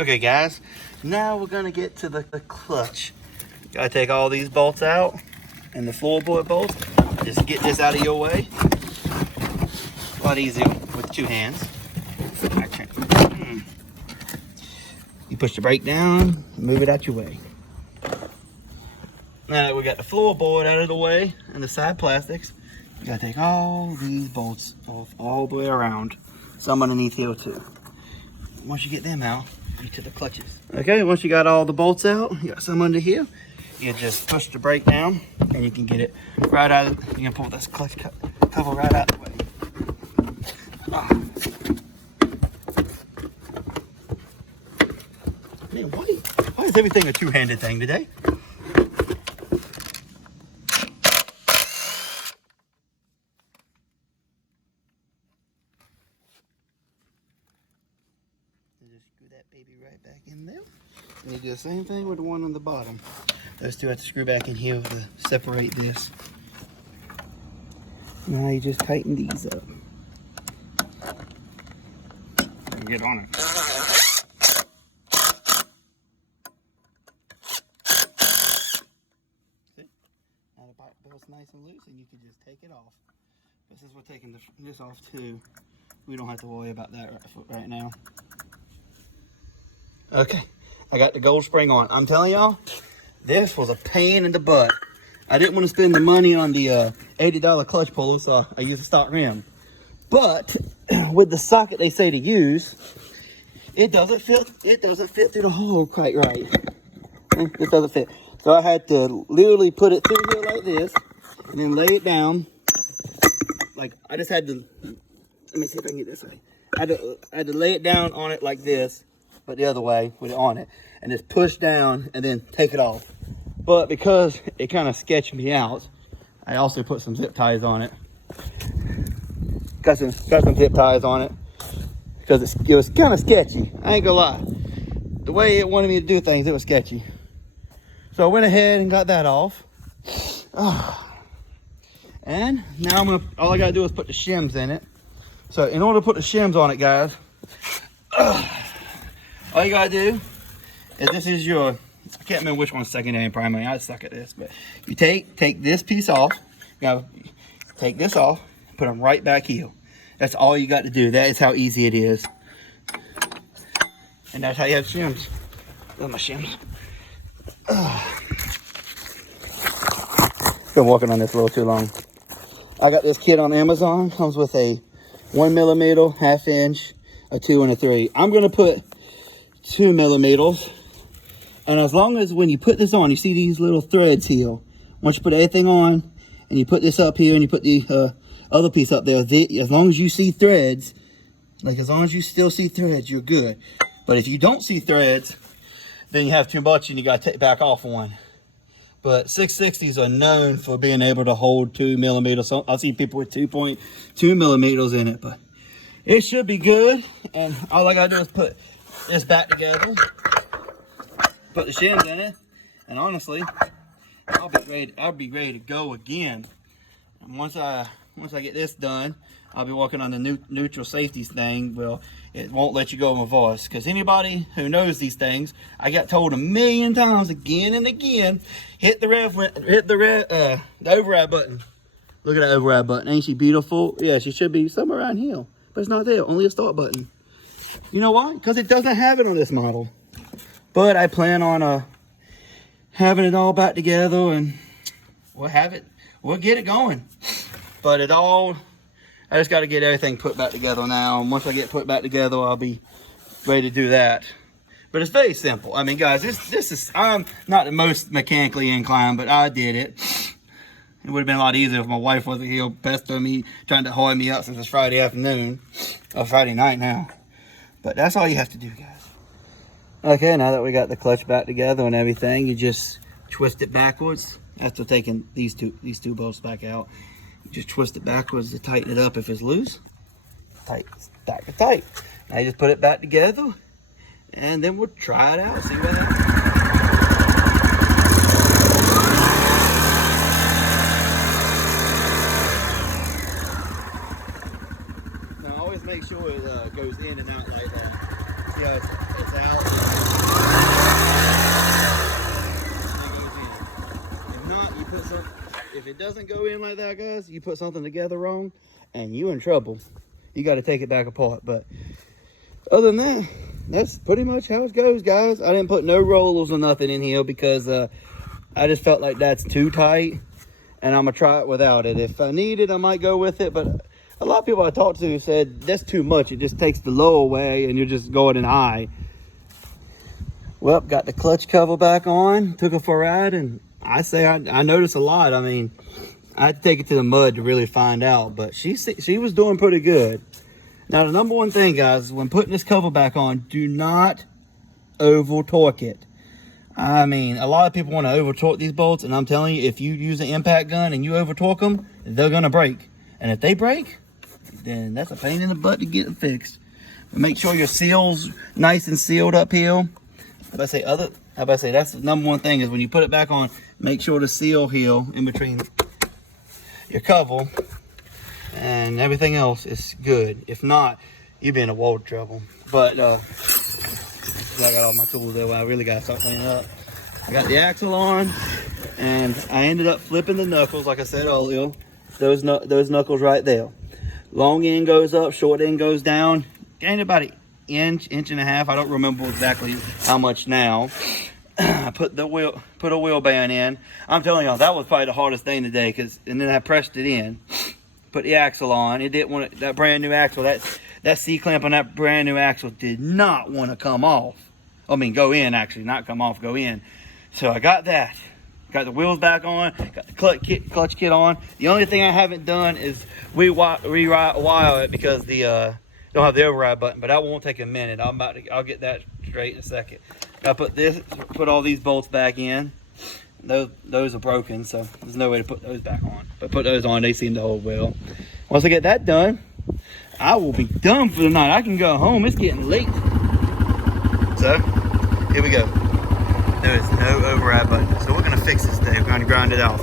Okay guys, now we're gonna get to the clutch. Gotta take all these bolts out and the floorboard bolts. Just get this out of your way. A lot easier with 2 hands. You push the brake down, move it out your way. Now that we got the floorboard out of the way and the side plastics, you gotta take all these bolts off all the way around. Some underneath here too. Once you get them out, to the clutches. Okay, once you got all the bolts out, you got some under here, you just push the brake down and you can get it right out of, you can pull this clutch cover right out the way. Oh. Man, why is everything a two-handed thing today? Just screw that baby right back in there. And you do the same thing with the one on the bottom. Those two have to screw back in here to separate this. Now you just tighten these up. And get on it. See? Now the bolt's nice and loose and you can just take it off. This is we're taking this off too. We don't have to worry about that right now. Okay, I got the gold spring on. I'm telling y'all, this was a pain in the butt. I didn't want to spend the money on the $80 clutch puller, so I used a stock rim. But with the socket they say to use, it doesn't fit. It doesn't fit through the hole quite right. It doesn't fit. So I had to literally put it through here like this, and then lay it down. Like I just had to. Let me see if I can get this way. I had to lay it down on it like this. But the other way with it on it, and just push down and then take it off. But because it kind of sketched me out, I also put some zip ties on it. Got some zip ties on it because it was kind of sketchy. I ain't gonna lie. The way it wanted me to do things, it was sketchy. So I went ahead and got that off. And now all I gotta do is put the shims in it. So in order to put the shims on it, guys, all you gotta do is this is your, I can't remember which one's secondary and primary. I suck at this, but you take this piece off. You gotta take this off, put them right back here. That's all you got to do. That is how easy it is. And that's how you have shims. Those are my shims. Been working on this a little too long. I got this kit on Amazon. Comes with a 1mm, 1/2 inch, a 2 and a 3. I'm gonna put 2mm, and as long as when you put this on, you see these little threads here. Once you put everything on and you put this up here and you put the other piece up there, as long as you see threads, like as long as you still see threads, you're good. But if you don't see threads, then you have too much and you got to take back off one. But 660s are known for being able to hold 2mm. So I've seen people with 2.2mm in it, but it should be good. And all I gotta do is put this back together, put the shims in it, and honestly, I'll be ready to go again. And once I get this done, I'll be working on the neutral safety thing. Well, it won't let you go in reverse, because anybody who knows these things, I got told a million times again and again, hit the override button. Look at that override button. Ain't she beautiful? Yeah, she should be somewhere around here, but it's not there. Only a start button. You know why? Because it doesn't have it on this model. But I plan on having it all back together, and we'll get it going. But I just got to get everything put back together now. And once I get put back together, I'll be ready to do that. But it's very simple. I mean, guys, this is, I'm not the most mechanically inclined, but I did it. It would have been a lot easier if my wife wasn't here pestering me, trying to haul me up since it's Friday afternoon, or Friday night now. But that's all you have to do, guys. Okay, now that we got the clutch back together and everything, you just twist it backwards after taking these two bolts back out. You just twist it backwards to tighten it up if it's loose. Tight. Now you just put it back together, and then we'll try it out, see what happens. Now always make sure it goes in and out like that. See how it's out? put some, if it doesn't go in like that, guys, you put something together wrong and you in trouble. You got to take it back apart. But other than that, that's pretty much how it goes, guys. I didn't put no rollers or nothing in here because I just felt like that's too tight, and I'm gonna try it without it. If I need it, I might go with it, but a lot of people I talked to said that's too much. It just takes the low away and you're just going in high. Well, got the clutch cover back on, took it for a ride, and I say I noticed a lot. I mean, I had to take it to the mud to really find out, but she was doing pretty good. Now, the number one thing, guys, when putting this cover back on, do not over torque it. I mean, a lot of people want to over torque these bolts, and I'm telling you, if you use an impact gun and you over torque them, they're gonna break. And if they break, then that's a pain in the butt to get it fixed. But make sure your seal's nice and sealed up here. How about I say that's the number one thing is when you put it back on, make sure the seal here in between your cover and everything else is good. If not, you'll be in a world of trouble. But I got all my tools there. Well, I really gotta start cleaning up. I got the axle on, and I ended up flipping the knuckles, like I said earlier. Those knuckles right there. Long end goes up, short end goes down. Gained about an inch and a half. I don't remember exactly how much now. I put a wheel band in. I'm telling y'all, that was probably the hardest thing today, and then I pressed it in. Put the axle on. It didn't want that brand new axle. That C-clamp on that brand new axle did not want to come off. I mean, go in actually, not come off, go in. So I got that. Got the wheels back on. Got the clutch kit on. The only thing I haven't done is rewire it because the don't have the override button, but that won't take a minute. I'll get that straight in a second. I put all these bolts back in. Those are broken, so there's no way to put those back on. But put those on, they seem to hold well. Once I get that done, I will be done for the night. I can go home. It's getting late. So, here we go. There is no override button. So we're gonna fix this today. We're gonna grind it off.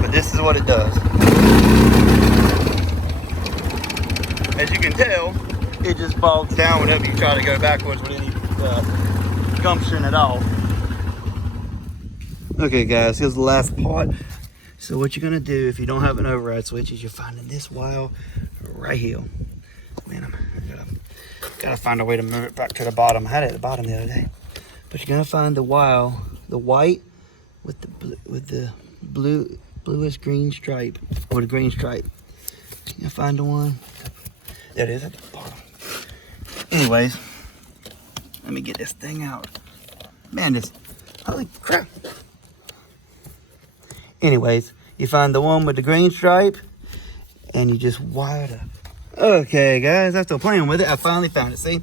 But this is what it does. As you can tell, it just bogs down whenever you try to go backwards with any gumption at all. Okay guys, here's the last part. So what you're gonna do if you don't have an override switch is you're finding this wire right here. Man, I gotta find a way to move it back to the bottom. I had it at the bottom the other day. But you're gonna find the wire, the white with the bluish green stripe, or the green stripe. You're gonna find the one. There it is at the bottom. Anyways, let me get this thing out. Man, holy crap. Anyways, you find the one with the green stripe and you just wire it up. Okay guys, after playing with it, I finally found it. See,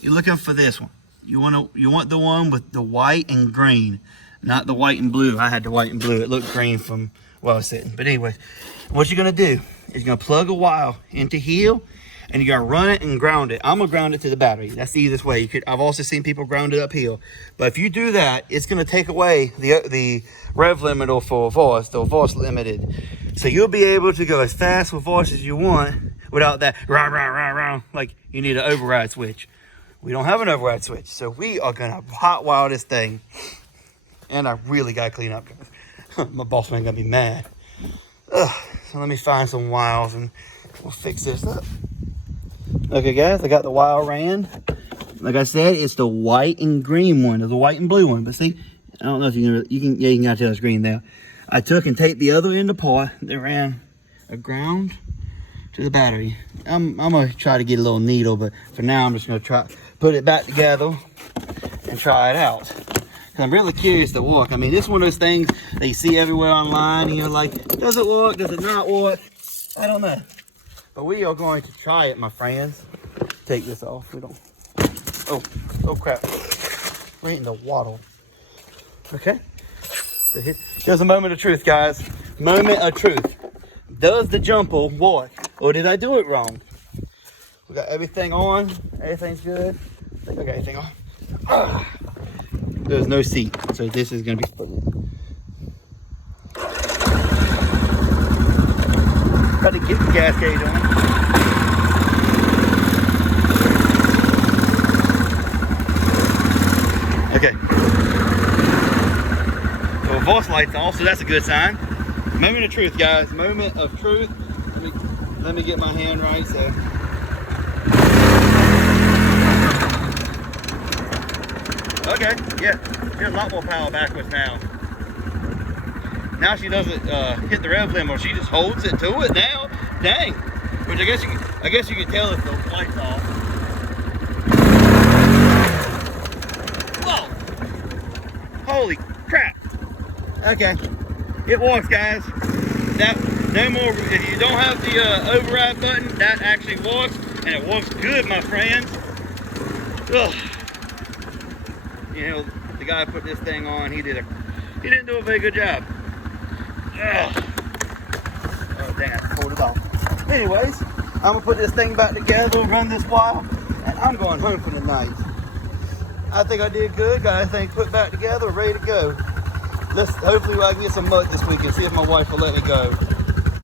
you're looking for this one. You want the one with the white and green, not the white and blue. I had the white and blue. It looked green from where I was sitting. But anyway, what you're gonna do is you're gonna plug a wire into here and you're gonna run it and ground it. I'm gonna ground it to the battery. That's the easiest way. I've also seen people ground it up here. But if you do that, it's gonna take away the rev limiter for force, the force limited. So you'll be able to go as fast with force as you want without that rah, like you need an override switch. We don't have an override switch, so we are gonna hot wire this thing. And I really gotta clean up. My boss man gonna be mad. So let me find some wires and we'll fix this up. Okay guys, I got the wire ran. Like I said, it's the white and green one. There's a white and blue one, but see, I don't know if you can gotta tell it's green there. I took and taped the other end apart. They ran a ground to the battery. I'm gonna try to get a little needle, but for now I'm just gonna try put it back together and try it out. Cause I'm really curious to work. I mean, this is one of those things that you see everywhere online and you're like, does it work? Does it not work? I don't know. But we are going to try it, my friends. Take this off. We don't. Oh crap. Right in the waddle. Okay. So here's a moment of truth, guys. Moment of truth. Does the jumper work? Or did I do it wrong? We got everything on. Everything's good. I think I got everything on. There's no seat, so this is going to be fun. Got to get the gas gauge on. Okay. So the force light's off, so that's a good sign. Moment of truth, guys. Moment of truth. Let me get my hand right. So. Okay, yeah. There's a lot more power backwards now. Now she doesn't hit the rev limiter. She just holds it to it now. Dang. Which I guess you can tell if the light's off. Whoa! Holy crap! Okay, it works, guys. No more. If you don't have the override button, that actually works, and it works good, my friends. Ugh. You know, the guy who put this thing on, he didn't do a very good job. Ugh. Oh dang! I pulled it off. Anyways, I'm gonna put this thing back together, run this while, and I'm going home for the night. I think I did good. Got everything put back together, ready to go. Hopefully I can get some mud this weekend, see if my wife will let me go.